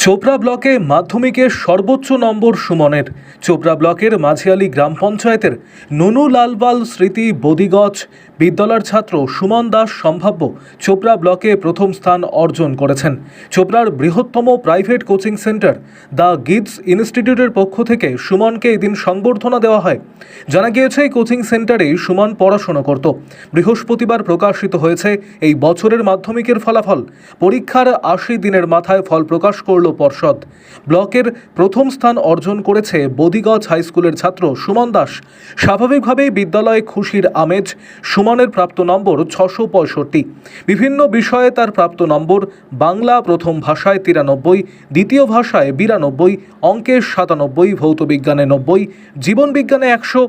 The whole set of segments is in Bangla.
চোপড়া ব্লকে মাধ্যমিকের সর্বোচ্চ নম্বর সুমনের। চোপড়া ব্লকের মাঝিয়ালি গ্রাম পঞ্চায়েতের নুনু লালবাল স্মৃতি বদিগজ বিদ্যালয়ের ছাত্র সুমন দাস সম্ভাব্য চোপড়া ব্লকে প্রথম স্থান অর্জন করেছেন। চোপড়ার বৃহত্তম private coaching centre the guides ইনস্টিটিউটের পক্ষ থেকে সুমনকে এদিন সংবর্ধনা দেওয়া হয়। জানা গিয়েছে, এই কোচিং সেন্টারেই সুমন পড়াশোনা করত। বৃহস্পতিবার প্রকাশিত হয়েছে এই বছরের মাধ্যমিকের ফলাফল। পরীক্ষার আশি দিনের মাথায় ফল প্রকাশ করল পর্ষদ। ব্লকের প্রথম স্থান অর্জন করেছে বদিগজ হাই স্কুলের ছাত্র সুমন দাস। স্বাভাবিকভাবেই বিদ্যালয়ে খুশির আমেজ সুমনের প্রাপ্ত নম্বর ছশো পঁয়ষট্টি। বিভিন্ন বিষয়ে তার প্রাপ্ত নম্বর বাংলা প্রথম ভাষায় তিরানব্বই, দ্বিতীয় ভাষায় বিরানব্বই অঙ্কে সাতানব্বই ভৌতবিজ্ঞানে নব্বই জীবনবিজ্ঞানে একশো,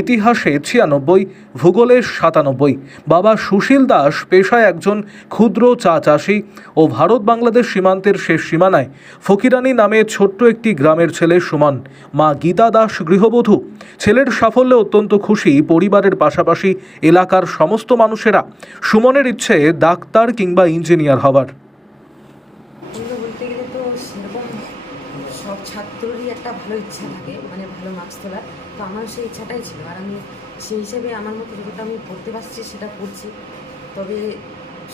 ইতিহাসে ছিয়ানব্বই, ভূগোলে সাতানব্বই। বাবা সুশীল দাস পেশায় একজন ক্ষুদ্র চা চাষি ও ভারত বাংলাদেশ সীমান্তের শেষ সীমানায় ফকিরানী নামে ছোট্ট একটি গ্রামের ছেলে সুমন। মা গীতা দাস গৃহবধূ। ছেলের সাফল্যে অত্যন্ত খুশি পরিবারের পাশাপাশি এলাকার সমস্ত মানুষেরা সুমনের ইচ্ছে ডাক্তার কিংবা ইঞ্জিনিয়ার হবার বলতে গেলে তো সেরকম সব ছাত্ররই একটা ভালো ইচ্ছা থাকে মানে ভালো মার্কস তোলার। তো আমার সেই ইচ্ছাটাই ছিল। আর আমি সেই হিসেবে আমার মতো যতটা আমি পড়তে পারছি সেটা পড়ছি। তবে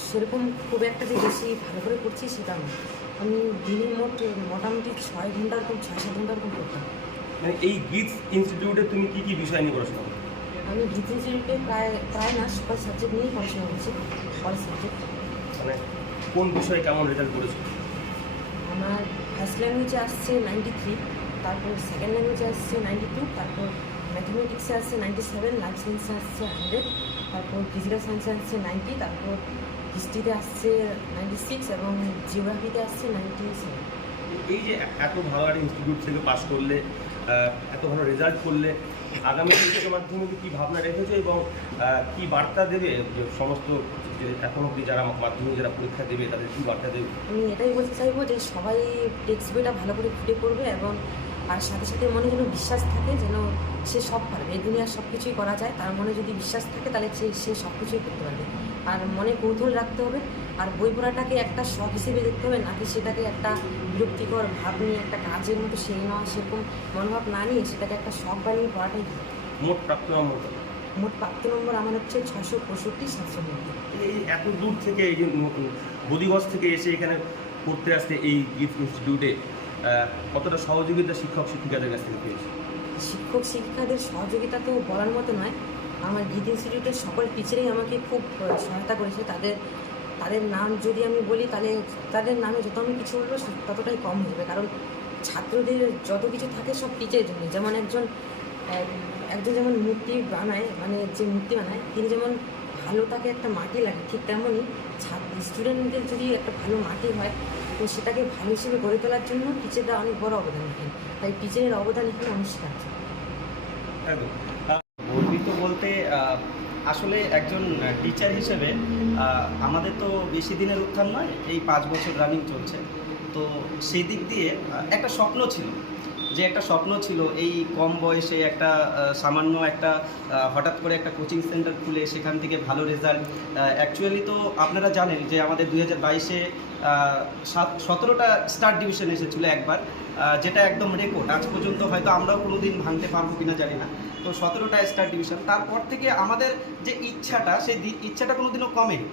সেরকম খুব একটা যে বেশি ভালো করে পড়ছি সেটা না। আমি দিনে মোট মোটামুটি ছয় ঘণ্টা এরকম ছয় সাত ঘণ্টা এরকম পড়তাম। মানে এই গিটস ইনস্টিটিউটে তুমি কি কি বিষয় নিয়ে পড়াশোনা করো? আমি গীত ইনস্টিটিউটে প্রায় প্রায় না সকল সাবজেক্ট নিয়েই পড়াশোনা করছি অল সাবজেক্ট মানে কোন বিষয়ে কেমন রেজাল্ট করেছ? আমার ফার্স্ট ল্যাঙ্গুয়েজে আসছে নাইনটি থ্রি তারপর সেকেন্ড ল্যাঙ্গুয়েজে আসছে নাইনটি টু তারপর ম্যাথমেটিক্সে আসছে নাইনটি সেভেন লাইফ সায়েন্সে আসছে হান্ড্রেড তারপর ফিজিক্যাল সায়েন্সে আসছে নাইনটি তারপর হিস্ট্রিতে আসছে নাইনটি সিক্স এবং জিওগ্রাফিতে আসছে নাইনটি সেভেন এই যে এত ভালো একটা ইনস্টিটিউট থেকে পাশ করলে এত ভালো রেজাল্ট করলে আগামী দিনে মাধ্যমিকে কি ভাবনা রেখেছো এবং কি বার্তা দেবে? সমস্ত এখন অবধি যারা মাধ্যমিক, যারা পরীক্ষা দেবে, তাদের কি বার্তা দেবে? আমি এটাই বলতে চাইব যে সবাই টেক্সট বইটা ভালো করে ফুটে পড়বে এবং আর সাথে সাথে মনে যেন বিশ্বাস থাকে যেন সে সব পারবে। এই দুনিয়ার সব কিছুই করা যায়। তার মনে যদি বিশ্বাস থাকে, তাহলে সে সব কিছুই করতে পারবে। আর মনে কৌতূহল রাখতে হবে। আর বই পড়াটাকে একটা শখ হিসেবে দেখতে হবে নাকি সেটাকে একটা বিরক্তিকর ভাব নিয়ে একটা কাজের মতো সেই নেওয়া সেরকম মনোভাব না নিয়ে সেটাকে একটা শখ বানিয়ে পড়াটাই। মোট প্রাপ্ত নম্বর মোট প্রাপ্ত নম্বর আমার হচ্ছে ছশো পঁয়ষট্টি সাতশো এই এত দূর থেকে এই যে বদিগজ থেকে এসে এখানে পড়তে আসতে এই গিফট ইনস্টিটিউটে কতটা সহযোগিতা শিক্ষক শিক্ষিকাদের কাছ থেকে পেয়েছে? শিক্ষক শিক্ষিকাদের সহযোগিতা তো বলার মতো নয়। আমার গীত ইনস্টিটিউটের সকল টিচারই আমাকে খুব সহায়তা করেছে। তাদের তাদের নাম যদি আমি বলি, তাহলে তাদের নামে যত আমি কিছু বলব ততটাই কম যাবে। কারণ ছাত্রদের যত কিছু থাকে সব টিচারের জন্য যেমন একজন একজন যেমন মূর্তি বানায় মানে যে মূর্তি বানায়, তিনি যেমন ভালো তাকে একটা মাটি লাগে, ঠিক তেমনই ছাত্র স্টুডেন্টদের যদি একটা ভালো মাটি হয়, তো সেটাকে ভালো হিসেবে গড়ে তোলার জন্য টিচাররা অনেক বড় অবদান রাখেন। তাই টিচারের অবদান এখানে গর্বিত বলতে আসলে একজন টিচার হিসেবে আমাদের তো বেশি দিনের উত্থান নয়, এই পাঁচ বছর রানিং চলছে। তো সেই দিক দিয়ে একটা স্বপ্ন ছিল, যে একটা স্বপ্ন ছিল এই কম বয়সে একটা সামান্য একটা হঠাৎ করে একটা কোচিং সেন্টার খুলে সেখান থেকে ভালো রেজাল্ট অ্যাকচুয়ালি তো আপনারা জানেন যে আমাদের দুই হাজার বাইশে সাত, সতেরোটা স্টার ডিভিশন এসেছিল একবার যেটা একদম রেকর্ড আজ পর্যন্ত হয়তো আমরাও কোনো দিন ভাঙতে পারব কিনা জানি না। তো সতেরোটা স্টার ডিভিশন তারপর থেকে আমাদের যে ইচ্ছাটা, সেই ইচ্ছাটা কোনোদিনও কমেনি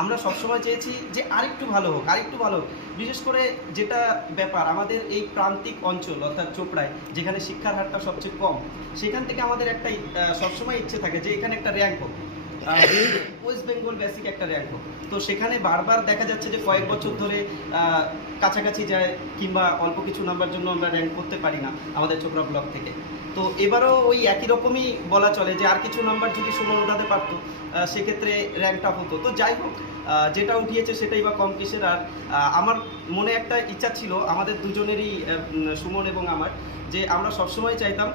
আমরা সবসময় চেয়েছি যে আরেকটু ভালো হোক, আরেকটু ভালো হোক। বিশেষ করে যেটা ব্যাপার, আমাদের এই প্রান্তিক অঞ্চল, অর্থাৎ চোপড়ায়, যেখানে শিক্ষার হারটা সবচেয়ে কম, সেখান থেকে আমাদের একটা সবসময় ইচ্ছে থাকে যে এখানে একটা র্যাঙ্ক হোক। ওয়েস্ট বেঙ্গল বেসিক একটা র্যাঙ্ক হোক। তো সেখানে বারবার দেখা যাচ্ছে যে কয়েক বছর ধরে কাছাকাছি যায় কিংবা অল্প কিছু নাম্বার জন্য আমরা র্যাঙ্ক করতে পারি না আমাদের চোপড়া ব্লক থেকে। তো এবারও ওই একই রকমই বলা চলে যে আর কিছু নাম্বার যদি সুমন ওঠাতে পারতো সেক্ষেত্রে র্যাঙ্কটা হতো। তো যাই হোক যেটা উঠিয়েছে সেটাই বা কম কিসের আর আমার মনে একটা ইচ্ছা ছিল আমাদের দুজনেরই সুমন এবং আমার, যে আমরা সবসময় চাইতাম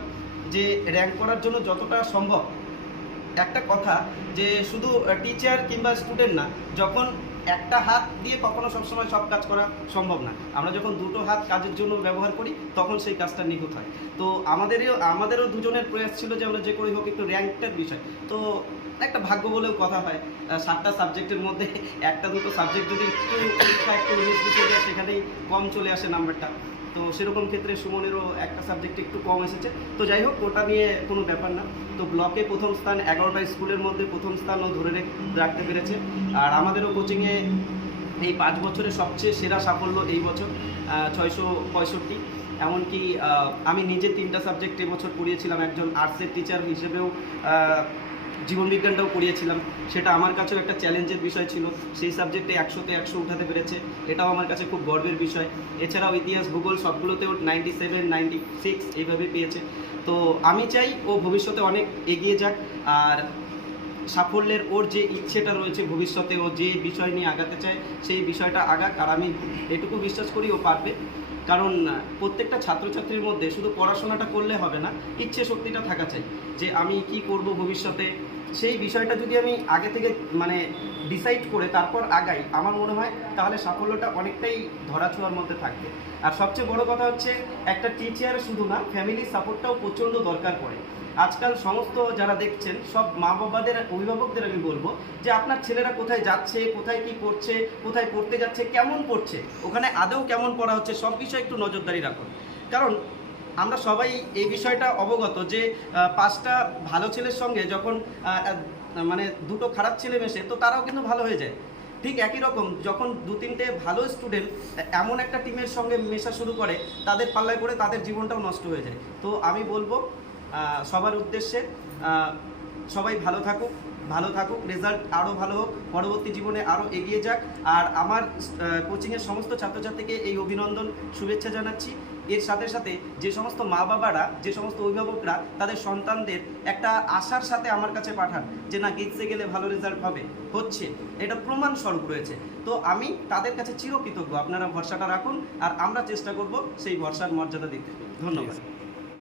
যে র্যাঙ্ক করার জন্য যতটা সম্ভব একটা কথা যে শুধু টিচার কিংবা স্টুডেন্ট না, যখন একটা হাত দিয়ে কখনো সবসময় সব কাজ করা সম্ভব না। আমরা যখন দুটো হাত কাজের জন্য ব্যবহার করি, তখন সেই কাজটা নিখুঁত হয়। তো আমাদেরও আমাদেরও দুজনের প্রয়াস ছিল যে আমরা যে করেই হোক একটু র্যাঙ্কটার বিষয়। তো একটা ভাগ্য বলেও কথা হয় সাতটা সাবজেক্টের মধ্যে একটা দুটো সাবজেক্ট যদি একটু একটু সেখানেই কম চলে আসে নাম্বারটা তো সেরকম ক্ষেত্রে সুমনেরও একটা সাবজেক্ট একটু কম এসেছে। তো যাই হোক, ওটা নিয়ে কোনো ব্যাপার না। তো ব্লকে প্রথম স্থান এগারোটা স্কুলের মধ্যে প্রথম স্থানও ধরে রেখ- রাখতে পেরেছে। আর আমাদেরও কোচিংয়ে এই পাঁচ বছরের সবচেয়ে সেরা সাফল্য এই বছর ছয়শো পঁয়ষট্টি। এমনকি আমি নিজে তিনটা সাবজেক্ট এবছর পড়িয়েছিলাম। একজন আর্টসের টিচার হিসেবেও জীবনবিজ্ঞানটাও পড়িয়েছিলাম। সেটা আমার কাছেও একটা চ্যালেঞ্জের বিষয় ছিল। সেই সাবজেক্টে একশোতে একশো উঠাতে পেরেছে। এটাও আমার কাছে খুব গর্বের বিষয়। এছাড়াও ইতিহাস, ভূগোল সবগুলোতেও নাইনটি সেভেন নাইনটি সিক্স এইভাবে পেয়েছে। তো আমি চাই ও ভবিষ্যতে অনেক এগিয়ে যাক। আর সাফল্যের ওর যে ইচ্ছেটা রয়েছে ভবিষ্যতে ও যে বিষয় নিয়ে আগাতে চায়, সেই বিষয়টা আগাক আর আমি এটুকু বিশ্বাস করি ও পারবে। কারণ প্রত্যেকটা ছাত্রছাত্রীর মধ্যে শুধু পড়াশোনাটা করলে হবে না, ইচ্ছে শক্তিটা থাকা চাই যে আমি কি করব ভবিষ্যতে। সেই বিষয়টা যদি আমি আগে থেকে মানে ডিসাইড করে তারপর আগাই, আমার মনে হয় তাহলে সাফল্যটা অনেকটাই ধরাছোঁয়ার মধ্যে থাকবে। আর সবচেয়ে বড় কথা হচ্ছে, একটা টিচার শুধু না ফ্যামিলির সাপোর্টটাও প্রচণ্ড দরকার পড়ে। আজকাল সমস্ত যারা দেখছেন, সব মা বাবাদের অভিভাবকদের আমি বলব যে আপনার ছেলেরা কোথায় যাচ্ছে, কোথায় কি করছে, কোথায় পড়তে যাচ্ছে, কেমন পড়ছে, ওখানে আদৌ কেমন পড়া হচ্ছে, সব বিষয়ে একটু নজরদারি রাখুন। কারণ আমরা সবাই এই বিষয়টা অবগত যে পাঁচটা ভালো ছেলের সঙ্গে যখন মানে দুটো খারাপ ছেলে মেশে, তো তারাও কিন্তু ভালো হয়ে যায়। ঠিক একই রকম যখন দু তিনটে ভালো স্টুডেন্ট এমন একটা টিমের সঙ্গে মেশা শুরু করে, তাদের পাল্লায় পড়ে তাদের জীবনটাও নষ্ট হয়ে যায়। তো আমি বলব সবার উদ্দেশ্যে সবাই ভালো থাকুক ভালো থাকুক রেজাল্ট আরও ভালো হোক, পরবর্তী জীবনে আরও এগিয়ে যাক। আর আমার কোচিংয়ের সমস্ত ছাত্রছাত্রীকে এই অভিনন্দন, শুভেচ্ছা জানাচ্ছি। এর সাথে সাথে যে সমস্ত মা বাবারা, যে সমস্ত অভিভাবকরা, তাদের সন্তানদের একটা আশার সাথে আমার কাছে পাঠান যে, না গিটসে গেলে ভালো রেজাল্ট হবে। হচ্ছে। এটা প্রমাণ স্বরূপ রয়েছে। তো আমি তাদের কাছে চিরকৃতজ্ঞ। আপনারা ভরসাটা রাখুন, আর আমরা চেষ্টা করব সেই ভরসার মর্যাদা দিতে। ধন্যবাদ।